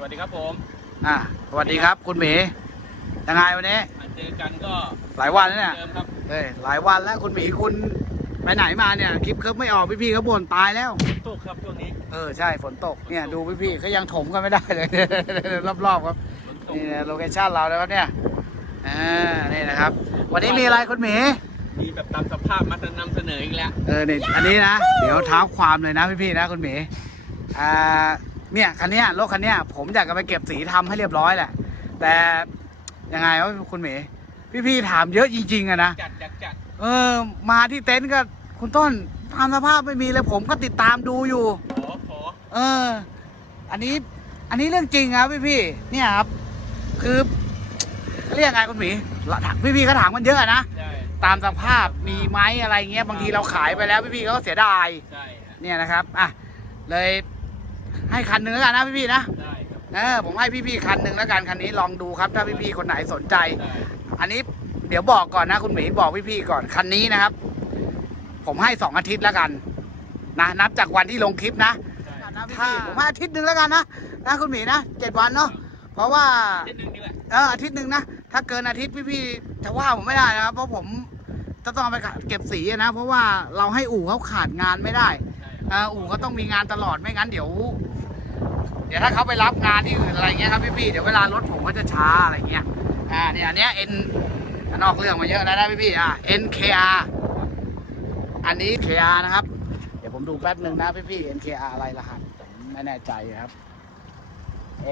สวัสดีครับผมอะสวัสดีครับ คุณหมียังไงวันนี้มาเจอกันก็หลายวันแล้วเนี่ยเดิมครับเฮ้ยหลายวันแล้วคุณหมีคุณไปไหนมาเนี่ยคลิปเคิร์ฟไม่ออกพี่ๆเขาบ่นตายแล้ว ตกครับช่วงนี้เออใช่ฝนตกเนี่ยดูพี่ๆเขายังถมกันไม่ได้เลย รอบๆครับฝนตกนี่โลเคชั่นเราแล้วครับเนี่ยอ่านี่นะครับ วันนี้มีอะไรคุณหมีมีแบบตามสภาพมานำเสนออีกแล้ว เออเนี่ยอันนี้นะ เดี๋ยวเท้าความเลยนะพี่ๆนะคุณหมีอ่า เนี่ยคันเนี้ยรถคันเนี้ยผมอยากจะไปเก็บสีทำให้เรียบร้อยแหละ แต่ยังไงวะคุณหมีพี่ๆถามเยอะจริงๆอะนะจัดจัดจัดเออ มาที่เต็นท์ก็คุณต้นตามสภาพไม่มีเลยผมก็ติดตามดูอยู่ ขอขอเออ อันนี้ อันนี้เรื่องจริงครับพี่พี่ๆเนี่ยครับ คือเรียกไงคุณหมีพี่พี่ๆเขาถามกันเยอะอะนะใช่ตามสภาพมีไหมอะไรเงี้ยบางทีเราขายไปแล้วพี่พี่ๆเขาก็เสียดายใช่ฮะเนี่ยนะครับอะเลย ให้คันหนึ่งแล้วกันนะพี่พี่ๆนะได้ครับเออผมให้พี่พี่ๆคันหนึ่งแล้วกันคันนี้ลองดูครับ ถ้าพี่พี่ๆคนไหนสนใจ ได้อันนี้เดี๋ยวบอกก่อนนะคุณหมีบอกพี่ๆก่อนคันนี้นะครับ ผมให้สองอาทิตย์แล้วกันนะนับจากวันที่ลงคลิปนะใช่ถ้าผมให้อาทิตย์หนึ่งแล้วกันนะนะคุณหมีนะเจ็ดวันเนาะเพราะว่า นิดนึงดีกว่าเอออาทิตย์หนึ่งนะถ้าเกินอาทิตย์พี่ๆจะว่าผมไม่ได้นะครับเพราะผมจะต้องเอาไปเก็บสีนะ เพราะว่าเราให้อู่เขาขาดงานไม่ได้ ใช่เอออู่เขาต้องมีงานตลอดไม่งั้นเดี๋ยว เดี๋ยวถ้าเขาไปรับงานที่อื่นอะไรเงี้ยครับพี่ๆเดี๋ยวเวลารถผมก็จะช้าอะไรเงี้ยอ่าเนี่ยอันเนี้ย N นอกเรื่องมาเยอะแล้วนะพี่ๆอะ NKR อันนี้ KR นะครับ เดี๋ยวผมดูแป๊บหนึ่งนะพี่ๆ NKR อะไรรหัสผมไม่แน่ใจครับ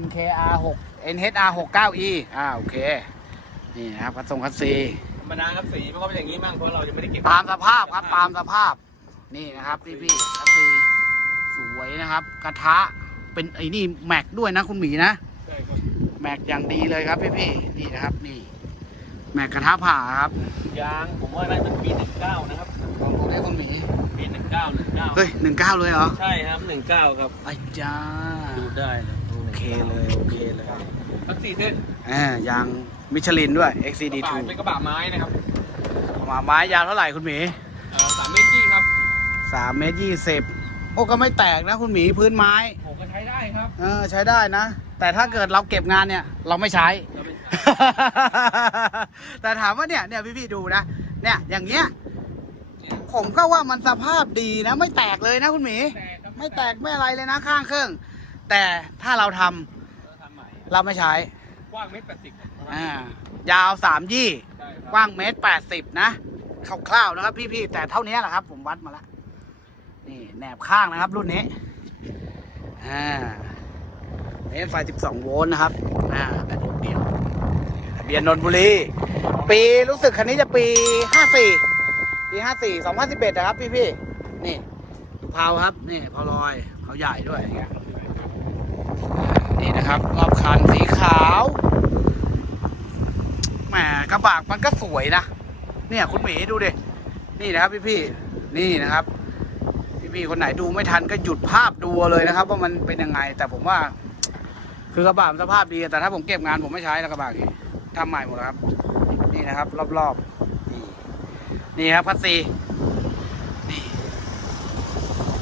NKR 6 NHR 69E อ่าโอเคนี่นะครับคัดทรงคัดซีธรรมดาครับสีมันก็เป็นอย่างนี้มั่งเพราะเรายังไม่ได้เก็บตามสภาพครับตามสภาพ นี่นะครับพี่พี่คัดซีสวยนะครับ กระทะเป็นไอ้นี่แม็กด้วยนะคุณหมีนะใช่ครับแม็กอย่างดีเลยครับพี่พี่นี่นะครับนี่แม็กกระทะผ่าครับยางผมว่าน่าจะปีหนึ่งเก้านะครับลองดูได้คุณหมีปีหนึ่งเก้าหนึ่งเก้าเฮ้ยหนึ่งเก้าเลยเหรอใช่ครับหนึ่งเก้าครับไอ้จ้าดูได้เลยโอเคเลยโอเคเลยทั้งสี่เส้นอ่ายางมิชลินด้วยกระ XCD2 บะเป็นกระบะไม้นะครับประมาณไม้ยาวเท่าไหร่คุณหมีเอ่อสามเมตรยี่ครับ สามเมตรยี่สิบโอ้ก็ไม่แตกนะคุณหมีพื้นไม้ผมก็ใช้ได้ครับเออใช้ได้นะ แต่ถ้าเกิดเราเก็บงานเนี่ย เราไม่ใช้ เราไม่ใช้ แต่ถามว่าเนี่ยเนี่ยพี่ๆดูนะเนี่ย อย่างเงี้ยเนี่ยผมก็ว่ามันสภาพดีนะ ไม่แตกเลยนะคุณหมี แตกครับไม่แตกไม่อะไรเลยนะข้างเครื่อง แต่ถ้าเราทำเราทำใหม่เราไม่ใช้กว้างเมตรแปดสิบอ่ายาวสามยี่ใช่ครับกว้างเมตรแปดสิบนะคร่าวๆนะครับพี่ๆแต่เท่านี้แหละครับ ผมวัดมาแล้ว นี่แหนบข้างนะครับรุ่นนี้อ่าเมตรไฟสิบสองโวลต์นะครับอ่าแบตลูกเดียวทะเบียนนนทบุรี ปีรู้สึกคันนี้จะปีห้าสี่ปีห้าสี่สองพันสิบเอ็ดนะครับพี่ๆนี่ดูเพาครับ นี่เพาลอยเพาใหญ่ด้วยนี่นะครับรอบคันสีขาวแหมกระบะมันก็สวยนะ เนี่ยคุณหมีดูดิ นี่นะครับพี่พี่นี่นะครับ พี่ๆคนไหนดูไม่ทันก็หยุดภาพดูเลยนะครับ ว่ามันเป็นยังไง แต่ผมว่า คือกระบะมันสภาพดีแต่ถ้าผมเก็บงานผมไม่ใช้แล้วกระบะนี้ทำใหม่หมดแล้วครับ นี่นะครับ รอบๆนี่นี่ครับพัสซีนี่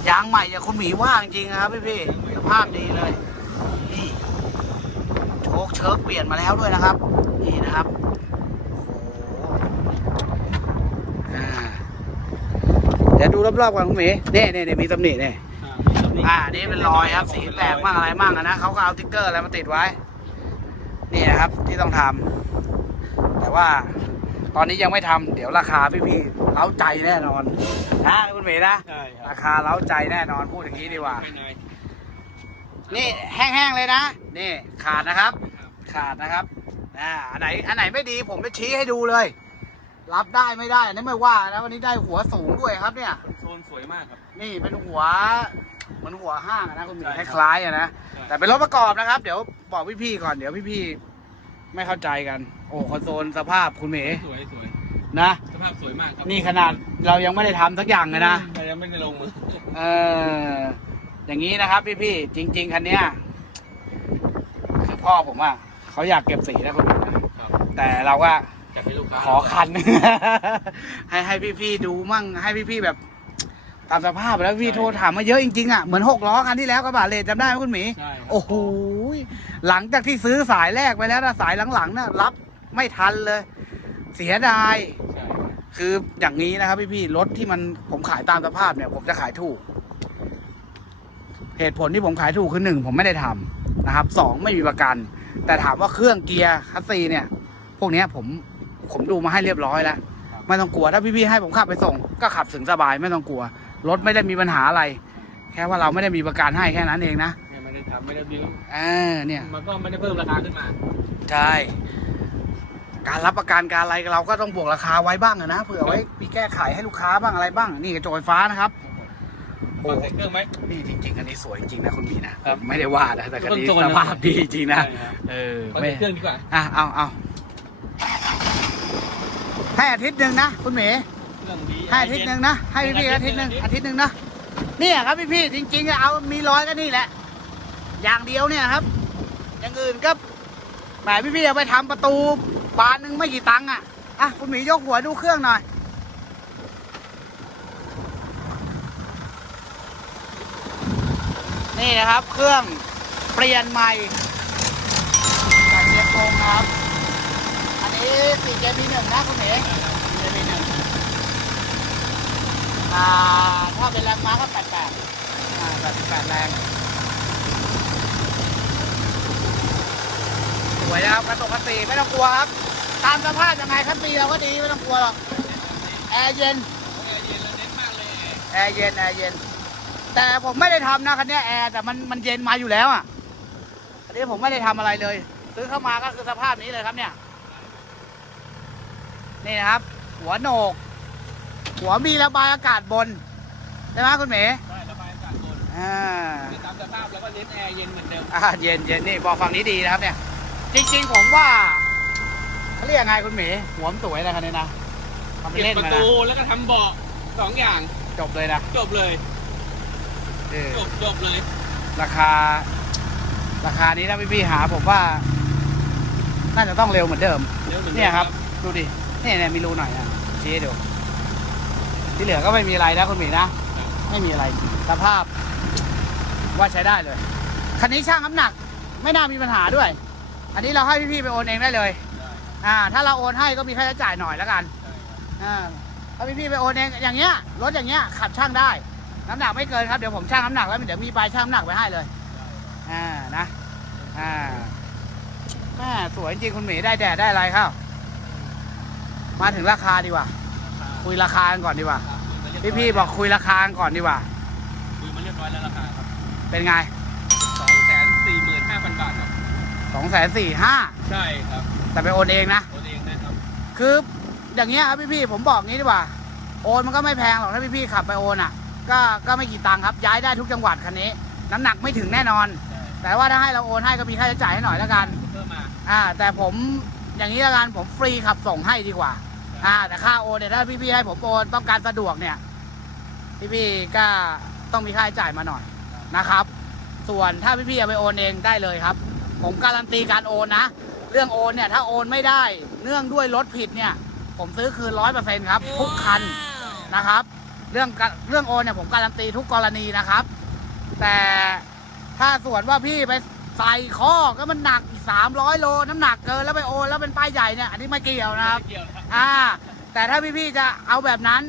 ยางใหม่อย่าคุณหมีว่างจริงครับพี่พี่ๆสภาพดีเลยนี่โชคเชิร์กเปลี่ยนมาแล้วด้วยนะครับ นี่นะครับ อ่า เดี๋ยวดูรอบๆก่อนคุณหมีเน่เน่เน่มีตำหนิเนี่ยอ่านี่เป็นรอยครับ สีแตกมั่งอะไรมั่งอะนะเขาก็เอาติ๊กเกอร์อะไรมาติดไว้ นี่นะครับที่ต้องทำแต่ว่าตอนนี้ยังไม่ทำเดี๋ยวราคาพี่ๆเล้าใจแน่นอนนะคุณหมีนะใช่ครัราบคาเล้าใจแน่นอนพูดอย่างนี้ดีกว่าภายในนี่แห้งๆเลยนะ นี่ขาดนะครับ ขาดนะครับอ่าอันไหนอันไหนไม่ดีผมจะชี้ให้ดูเลย รับได้ไม่ได้อันนี้ไม่ว่านะวันนี้ได้หัวสูงด้วยครับเนี่ย โซนสวยมากครับ นี่เป็นหัวเหมือนหัวห้างอะนะคุณหมีใช่คครับล้ายๆอะนะใช่ แต่เป็นรถประกอบนะครับ เดี๋ยวบอกพี่ๆก่อนเดี๋ยวพี่ๆไม่เข้าใจกัน โอ้คอนโซลสภาพคุณหมีสวยสวยนะสภาพสวยมากครับนี่ขนาดเรายังไม่ได้ทำสักอย่างเลยนะ แต่ยังไม่ได้ลงมือเอออย่างนี้นะครับพี่ๆจริง ๆคันเนี้ยคือพ่อผมอะเขาอยากเก็บสีนะคุณหมีนะครับแต่เราก็ จะให้ลูกค้าขอคัน ให้ให้พี่ๆดูมั่งให้พี่ๆแบบ ตามสภาพแล้วพี่โทรถามมาเยอะจริงๆอะเหมือนหกล้อคันที่แล้วกระบะเลนจำได้ไหมคุณหมี ใช่ครับโอ้โหหลังจากที่ซื้อสายแรกไปแล้วนะสายหลังๆน่ะรับไม่ทันเลย เสียดาย ใช่คืออย่างนี้นะครับพี่พี่ๆรถที่มันผมขายตามสภาพเนี่ย ผมจะขายถูก เหตุผลที่ผมขายถูกคือหนึ่งผมไม่ได้ทำนะครับสองไม่มีประกัน แต่ถามว่าเครื่องเกียร์คัสซีเนี่ย พวกเนี้ยผม ผมดูมาให้เรียบร้อยแล้ว ไม่ต้องกลัวถ้าพี่ๆให้ผมขับไปส่ง ก็ขับถึงสบายไม่ต้องกลัว รถไม่ได้มีปัญหาอะไร แค่ว่าเราไม่ได้มีประกันให้แค่นั้นเองนะไม่ได้ทำไม่ได้บิ้วเออเนี่ย มันก็ไม่ได้เพิ่มราคาขึ้นมา ใช่ การรับประกันการอะไรเราก็ต้องบวกราคาไว้บ้างอะนะเผื่อไว้มีแก้ไขให้ลูกค้าบ้างอะไรบ้าง นี่กระจกไฟฟ้านะครับฟังเสียงเครื่องไหม นี่จริงๆอันนี้สวยจริงๆนะคุณมีนะครับ ไม่ได้ว่านะแต่คันนี้ต้นๆสนะภาพดีจริงๆนะใช่ครับเออฟังไม่เสียงเครื่องดีกว่า อะเอาเอา ให้อาทิตย์หนึ่งนะคุณหมีเครื่องดีให้อาทิตย์หนึ่งนะให้พี่ๆอาทิตย์หนึ่งอาทิตย์หนึ่งนะเนี่ยครับพี่ๆจริงๆอะเอามีร้อยก็นี่แหละ อย่างเดียวเนี่ยครับ อย่างอื่นก็แหมพี่ๆเอาไปทำประตูบานหนึ่งไม่กี่ตังค์อะอะคุณหมียกหัวดูเครื่องหน่อย นี่นะครับเครื่องเปลี่ยนใหม่จากเชียงกงครับ อันนี้ 4JP หนึ่งนะคุณหมี 4JP หนึ่งอ่าถ้าเป็นแรงม้าก็88อ่า88แรงสวยนะครับกระตกกระตีไม่ต้องกลัวครับ ตามสภาพยังไงคันตีเราก็ดีไม่ต้องกลัวหรอกแอร์เย็นแอร์เย็นแล้วเน้นมากเลยแอร์เย็นแอร์เย็น แต่ผมไม่ได้ทำนะคันเนี้ยแอร์แต่มันมันเย็นมาอยู่แล้วอะอันนี้ผมไม่ได้ทำอะไรเลย ซื้อเข้ามาก็คือสภาพนี้เลยครับเนี่ย นี่นะครับ หัวโหนก หัวมีระบายอากาศบนใช่ไหมคุณเหมย์ได้ระบายอากาศบนอ่าไม่ตามสภาพแล้วก็เน้นแอร์เย็นเหมือนเดิมอ่าเย็นเย็นนี่บอกฝั่งนี้ดีนะครับเนี่ย จริงๆผมว่าเขาเรียกยังไงคุณเหมย์หัวมันสวยนะคันนี้นะทำไปเก็บเล่นประมานะตูแล้วก็ทำเบาะสองอย่างจบเลยนะจบเลยเออจบจบเลยราคา ราคานี้ถ้าพี่ๆหาผมว่า น่าจะต้องเร็วเหมือนเดิม เร็วเหมือนดิม เนี่ยครับ ดูดิ เนี่ยเนี่ยมีรูหน่อยนะชี้ให้ดู ที่เหลือก็ไม่มีอะไรนะคุณหมีนะ ไม่มีอะไรสภาพ ว่าใช้ได้เลย คันนี้ช่างน้ำหนัก ไม่น่ามีปัญหาด้วย อันนี้เราให้พี่ๆไปโอนเองได้เลย อ่า ถ้าเราโอนให้ก็มีค่าใช้จ่ายหน่อยแล้วกันอ่าถ้าพี่ๆไปโอนเองอย่างเงี้ยรถอย่างเงี้ยขับช่างได้ น้ำหนักไม่เกินครับเดี๋ยวผมช่างน้ำหนักแล้วเดี๋ยวมีใบช่างน้ำหนักไว้ให้เลย อ่านะ อ่าแม่สวยจริงคุณหมีได้แดดได้อะไรครับ มาถึงราคาดีกว่า คุยราคากันก่อนดีกว่า พี่พี่ๆบอกคุยราคากันก่อนดีกว่าคุยมาเรียบร้อยแล้วราคาครับ เป็นไงสองแสนสี่หมื่นห้าพันบาทครับสองแสนสี่ห้าใช่ครับ แต่ไปโอนเองนะตัวเองนะครับ คืออย่างเงี้ยครับพี่พี่ๆผมบอกงี้ดีกว่า โอนมันก็ไม่แพงหรอกถ้าพี่พี่ๆขับไปโอนอะ ก็ก็ไม่กี่ตังค์ครับ ย้ายได้ทุกจังหวัดคันนี้ น้ำหนักไม่ถึงแน่นอนใช่แต่ว่าถ้าให้เราโอนให้ก็มีค่าใช้จ่ายให้หน่อยแล้วกันเพิ่มมาอ่าแต่ผมอย่างนี้แล้วกันผมฟรีขับส่งให้ดีกว่า อ่า แต่ค่าโอนเนี่ยถ้าพี่ๆให้ผมโอนต้องการสะดวกเนี่ย พี่ๆก็ต้องมีค่าใช้จ่ายมาหน่อยนะครับ ส่วนถ้าพี่ๆเอาไปโอนเองได้เลยครับ ผมการันตีการโอนนะเรื่องโอนเนี่ยถ้าโอนไม่ได้ เนื่องด้วยรถผิดเนี่ย ผมซื้อคืนร้อยเปอร์เซ็นครับทุกคันนะครับ เรื่องกะเรื่องโอนเนี่ยผมการันตีทุกกรณีนะครับ แต่ถ้าส่วนว่าพี่ไป ใส่ข้อก็มันหนักอีกสามร้อยโล น้ำหนักเกินแล้วไปโอนแล้วเป็นป้ายใหญ่เนี่ยอันนี้ไม่เกี่ยวนะครับไม่เกี่ยวนะครับ อ่าแต่ถ้าพี่ๆจะเอาแบบนั้น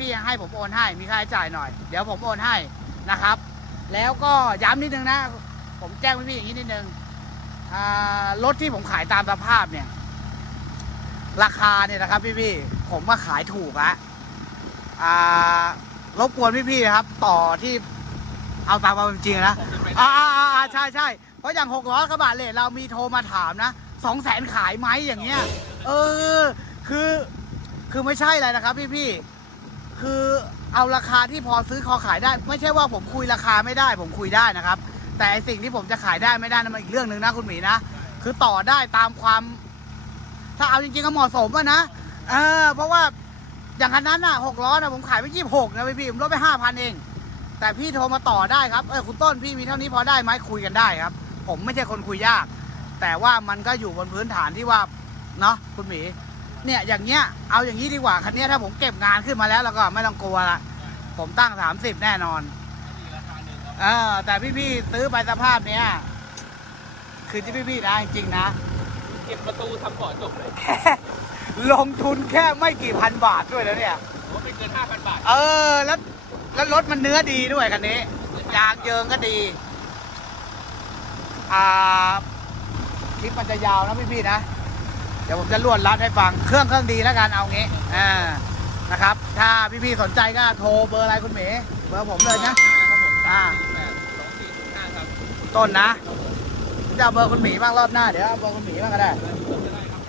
พี่ๆให้ผมโอนให้มีค่าใช้จ่ายหน่อย เดี๋ยวผมโอนให้นะครับ แล้วก็ย้ำนิดนึงนะ ผมแจ้งพี่ๆอย่างนี้นิดนึงอ่ารถที่ผมขายตามสภาพเนี่ย ราคาเนี่ยนะครับ พี่ๆผมว่าขายถูกอะอ่ารบกวนพี่ๆนะครับ ต่อที่เอาตามความเป็นจริงนะผมจะไปอ่าอ่าอ่าอ่าใช่ใช่ เพราะอย่างหกล้อกระบะเลทเรามีโทรมาถามนะสองแสนขายไหมอย่างเงี้ย เออ คือคือไม่ใช่อะไรนะครับพี่พี่คือเอาราคาที่พอซื้อคอขายได้ ไม่ใช่ว่าผมคุยราคาไม่ได้ ผมคุยได้นะครับ แต่ไอสิ่งที่ผมจะขายได้ไม่ได้นั่นมันอีกเรื่องหนึ่งนะคุณหมีนะคือต่อได้ตามความ ถ้าเอาจริงๆก็เหมาะสมอะนะเออเพราะว่าอย่างคันนั้นน่ะหกล้อนะผมขายไปยี่สิบหกนะพี่พี่ผมลดไปห้าพันเอง แต่พี่โทรมาต่อได้ครับเออคุณต้นพี่มีเท่านี้พอได้ไหมคุยกันได้ครับ ผมไม่ใช่คนคุยยาก แต่ว่ามันก็อยู่บนพื้นฐานที่ว่าเนาะคุณหมีเนี่ยอย่างเงี้ยเอาอย่างนี้ดีกว่าคันเนี้ยถ้าผมเก็บงานขึ้นมาแล้วแล้วก็ไม่ต้องกลัวละผมตั้งสามสิบแน่นอนมีราคาหนึ่งครับเออแต่พี่ๆซื้อไปสภาพเนี้ยคือที่พี่ๆนะจริงๆนะเก็บประตูทำเบาะจบเลยแค่ลงทุนแค่ไม่กี่พันบาทด้วยแล้วเนี่ยผมว่าไม่เกินห้าพันบาท เออแล้วแล้วรถมันเนื้อดีด้วยคันนี้ยางเยิงก็ดี อ่าคลิปมันจะยาวนะพี่ๆนะ เดี๋ยวผมจะรวดรัดให้ฟัง เครื่องเครื่องดีแล้วกันเอางี้ อ่า นะครับ ถ้าพี่ๆสนใจก็โทรเบอร์อะไรคุณเหมย์เบอร์ผมเลยนะครับผมอ่าแปดสองสี่ศูนย์ห้าครับต้นนะจะเอาเบอร์คุณหมีบ้างรอบหน้าเดี๋ยวเอาเบอร์คุณหมีบ้างก็ได้ได้ครับ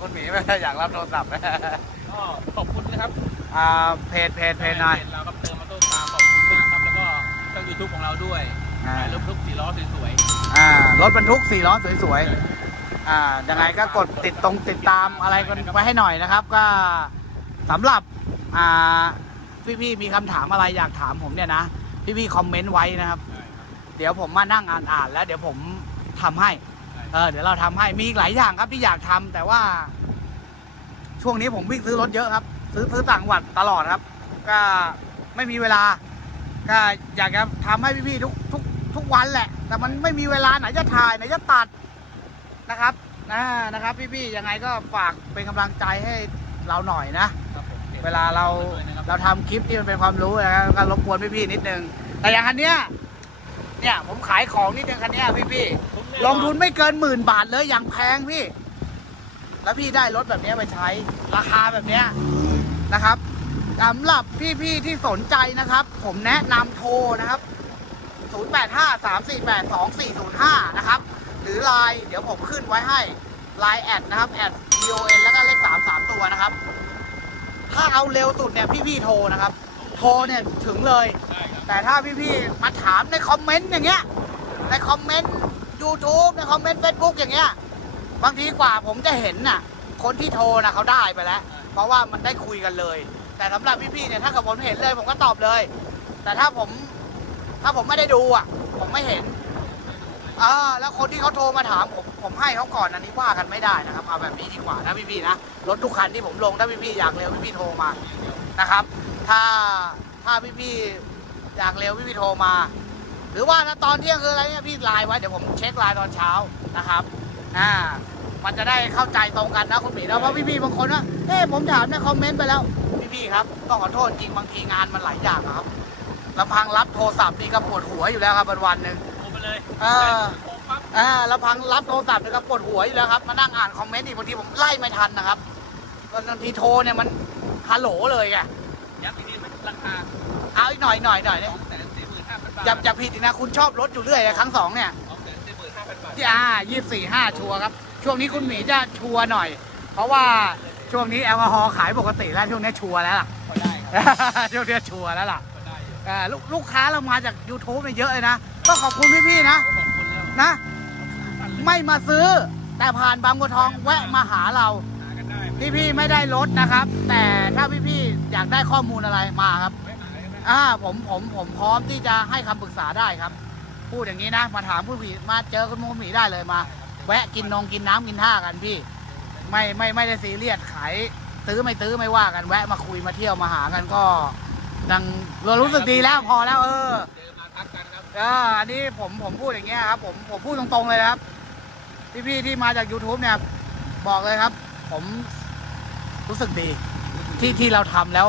คุณหมีไม่อยากรับโทรศัพท์ก็ขอบคุณนะครับอ่าเพจเพจเพจหน่อยเราครับเติมมาต้นตาขอบคุณมากครับแล้วก็ช่องยูทูบของเราด้วย อ่า ถ่ายรูปทุกสี่ล้อสวยอ่ารถบรรทุกสี่ล้อสวยๆ อ่ายังไงก็กดติดตรงติดตามอะไรกันไว้ให้หน่อยนะครับ ก็สำหรับอ่าพี่ๆมีคำถามอะไรอยากถามผมเนี่ยนะ พี่ๆคอมเมนต์ไว้นะครับ ๆ เดี๋ยวผมมานั่งอ่านอ่านๆแล้วเดี๋ยวผมทำให้ เออเดี๋ยวเราทำให้มีอีกหลายอย่างครับที่อยากทำแต่ว่า ช่วงนี้ผมวิ่งซื้อรถเยอะครับ ซื้อซื้อต่างจังหวัดตลอดครับ ก็ไม่มีเวลา ก็อยากจะทำให้พี่ๆทุกทุก ทุกวันแหละ แต่มันไม่มีเวลาไหนจะถ่ายไหนจะตัดนะครับนะนะครับ พี่ๆยังไงก็ฝากเป็นกำลังใจให้เราหน่อยนะครับผมเวลาเราเราทำคลิปที่มันเป็นความรู้นะครับก็รบกวนพี่ๆนิดนึงแต่อย่างคันเนี้ยเนี่ยผมขายของนิดนึงคันเนี้ยพี่ๆลงทุนไม่เกินหมื่นบาทเลยอย่างแพงพี่ แล้วพี่ได้รถแบบเนี้ยไปใช้ราคาแบบเนี้ยนะครับสำหรับพี่ๆที่สนใจนะครับ ผมแนะนำโทรนะครับ 0853482405 นะครับ หรือไลน์เดี๋ยวผมขึ้นไว้ให้ไลน์แอดนะครับแอด D O N แล้วก็เลข3 3 ตัวนะครับ ถ้าเอาเร็วสุดเนี่ยพี่ๆโทรนะครับ โทรเนี่ยถึงเลย แต่ถ้าพี่ๆมาถามในคอมเมนต์อย่างเงี้ย ในคอมเมนต์ YouTube ในคอมเมนต์ Facebook อย่างเงี้ย บางทีกว่าผมจะเห็นน่ะ คนที่โทรนะเขาได้ไปแล้ว เพราะว่ามันได้คุยกันเลย แต่สำหรับพี่ๆเนี่ยถ้าเกิดผมเห็นเลยผมก็ตอบเลย แต่ถ้าผม ถ้าผมไม่ได้ดูอะ ผมไม่เห็นเออแล้วคนที่เขาโทรมาถามผมผมให้เขาก่อนอันนี้ว่ากันไม่ได้นะครับเอาแบบนี้ดีกว่านะพี่ๆนะรถทุกคันที่ผมลงถ้าพี่ๆอยากเร็วพี่ๆโทรมานะครับ ถ้าถ้าพี่ๆอยากเร็วพี่ๆโทรมา หรือว่าถ้าตอนเที่ยงคืออะไรเนี่ยพี่ไลน์ไว้เดี๋ยวผมเช็คไลน์ตอนเช้านะครับอ่ามันจะได้เข้าใจตรงกันนะคุณหมีนะเพราะพี่ๆบางคนว่าเอ้ผมถามในคอมเมนต์ไปแล้วพี่ๆครับต้องขอโทษจริงบางทีงานมันหลายอย่างครับ ลำพังรับโทรศัพท์นี่ก็ปวดหัวอยู่แล้วครับวันวันๆหนึ่งโทรไปเลยเออโทรปั๊บอ่าลำพังรับโทรศัพท์นี่ก็ปวดหัวอยู่แล้วครับ มานั่งอ่านคอมเมนต์อีกบางทีผมไล่ไม่ทันนะครับบางทีโทรเนี่ยมันฮัลโหลเลยไงยักษ์ทีนี้มันราคาเอาอีกหน่อยหน่อยหน่อยสเนี่ยองแสนสี่หมื่นห้าพันบาทอย่าอย่าผิดอีกนะ คุณชอบรถอยู่เรื่อยอะครั้งสองเนี่ยสองแสนสี่หมื่นห้าพันบาทที่อ่ายี่สี่ห้าชัวร์ครับ ช่วงนี้คุณหมีจะชัวร์หน่อย เพราะว่าช่วงนี้แอลกอฮอล์ขายปกติแล้วช่วงนี้ชัวร์แล้วล่ะพอได้ครับช่วงนี้ชัวร์แล้วล่ะพ อได้อยู่อ่าลูกลูกค้าเรามาจาก YouTube เนี่ยเยอะเลยนะก็ขอบคุณพี่ๆนะ ขอบคุณแล้วนะ ไม่มาซื้อ แต่ผ่านบางบัวทองแวะมาหาเรา หากันได้พี่ๆไม่ได้ลดนะครับ แต่ถ้าพี่ๆอยากได้ข้อมูลอะไรมาครับไว้หาได้ไหมอ่าผมผมผมพร้อมที่จะให้คำปรึกษาได้ครับ พูดอย่างนี้นะ มาถามผู้ผีมาเจอคุณมูหมีได้เลยมา แวะกินนงกินน้ำกินท่ากันพี่ ไม่ไม่ไม่ได้ซีเรียสขายซื้อไม่ซื้อไม่ว่ากันแวะมาคุยมาเที่ยวมาหากันก็ ดังเรารู้สึกดีแล้วพอแล้วเออเจอมาทักกันครับเอออันนี้ผมผมพูดอย่างเงี้ยครับ ผมผมพูดตรงๆเลยนะครับพี่ๆที่มาจาก YouTube เนี่ย บอกเลยครับ ผมรู้สึกดีที่ที่เราทำแล้ว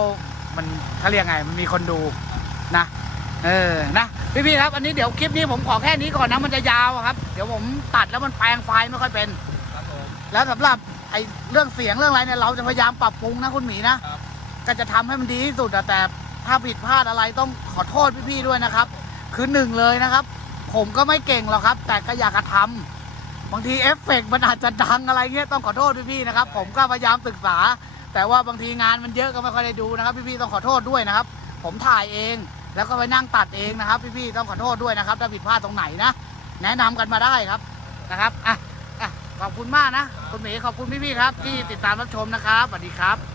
มันเขาเรียกไงมันมีคนดูนะ เออนะพี่ๆครับ อันนี้เดี๋ยวคลิปนี้ผมขอแค่นี้ก่อนนะมันจะยาวอะครับ เดี๋ยวผมตัดแล้วมันแปลงไฟล์ไม่ค่อยเป็นครับผมแล้วสำหรับไอ้เรื่องเสียงเรื่องอะไรเนี่ยเราจะพยายามปรับปรุงนะคุณหมีนะครับก็จะทำให้มันดีที่สุดอะแต่ ถ้าผิดพลาดอะไรต้องขอโทษพี่ๆด้วยนะครับ คือหนึ่งเลยนะครับ ผมก็ไม่เก่งหรอกครับ แต่ก็อยากจะทำบางทีเอฟเฟกต์มันอาจจะดังอะไรเงี้ยต้องขอโทษพี่ๆนะครับ ผมก็พยายามศึกษา แต่ว่าบางทีงานมันเยอะก็ไม่ค่อยได้ดูนะครับ พี่ๆต้องขอโทษด้วยนะครับ ผมถ่ายเอง แล้วก็ไปนั่งตัดเองนะครับ พี่ๆต้องขอโทษด้วยนะครับ ถ้าผิดพลาดตรงไหนนะแนะนำกันมาได้ครับนะครับอะอะขอบคุณมากนะ คุณหมีขอบคุณพี่ๆครับ ที่ติดตามรับชมนะครับสวัสดีครับ